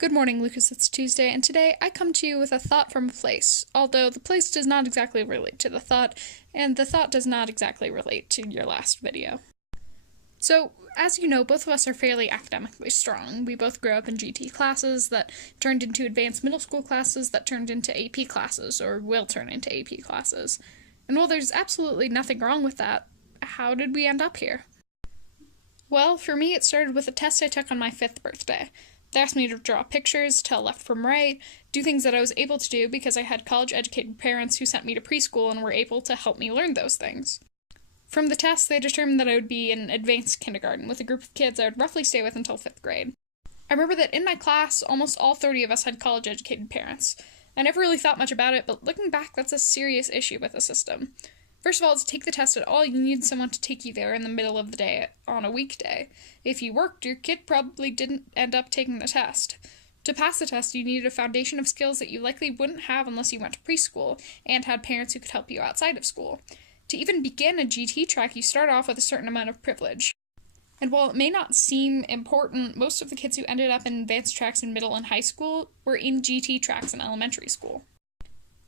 Good morning, Lucas. It's Tuesday, and today I come to you with a thought from a place, although the place does not exactly relate to the thought, and the thought does not exactly relate to your last video. So, as you know, both of us are fairly academically strong. We both grew up in GT classes that turned into advanced middle school classes that turned into AP classes, or will turn into AP classes. And while there's absolutely nothing wrong with that, how did we end up here? Well, for me, it started with a test I took on my 5th birthday. They asked me to draw pictures, tell left from right, do things that I was able to do because I had college-educated parents who sent me to preschool and were able to help me learn those things. From the test, they determined that I would be in advanced kindergarten with a group of kids I would roughly stay with until 5th grade. I remember that in my class, almost all 30 of us had college-educated parents. I never really thought much about it, but looking back, that's a serious issue with the system. First of all, to take the test at all, you need someone to take you there in the middle of the day on a weekday. If you worked, your kid probably didn't end up taking the test. To pass the test, you needed a foundation of skills that you likely wouldn't have unless you went to preschool and had parents who could help you outside of school. To even begin a GT track, you start off with a certain amount of privilege. And while it may not seem important, most of the kids who ended up in advanced tracks in middle and high school were in GT tracks in elementary school.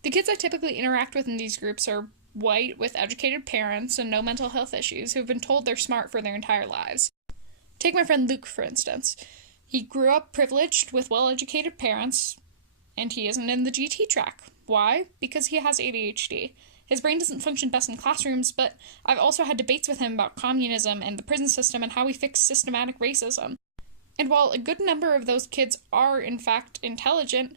The kids I typically interact with in these groups are white with educated parents and no mental health issues who have been told they're smart for their entire lives. Take my friend Luke, for instance. He grew up privileged with well-educated parents, and he isn't in the GT track. Why? Because he has ADHD. His brain doesn't function best in classrooms, but I've also had debates with him about communism and the prison system and how we fix systematic racism. And while a good number of those kids are, in fact, intelligent,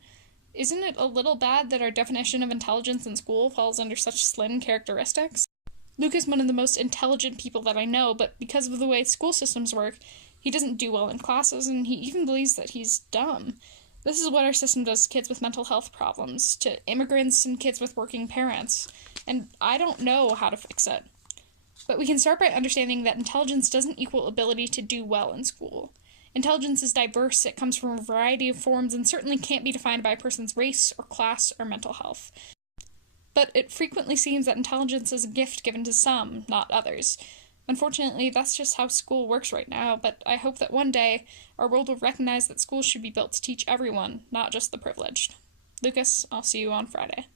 isn't it a little bad that our definition of intelligence in school falls under such slim characteristics? Luke is one of the most intelligent people that I know, but because of the way school systems work, he doesn't do well in classes, and he even believes that he's dumb. This is what our system does to kids with mental health problems, to immigrants and kids with working parents, and I don't know how to fix it. But we can start by understanding that intelligence doesn't equal ability to do well in school. Intelligence is diverse, it comes from a variety of forms, and certainly can't be defined by a person's race or class or mental health. But it frequently seems that intelligence is a gift given to some, not others. Unfortunately, that's just how school works right now, but I hope that one day our world will recognize that schools should be built to teach everyone, not just the privileged. Lucas, I'll see you on Friday.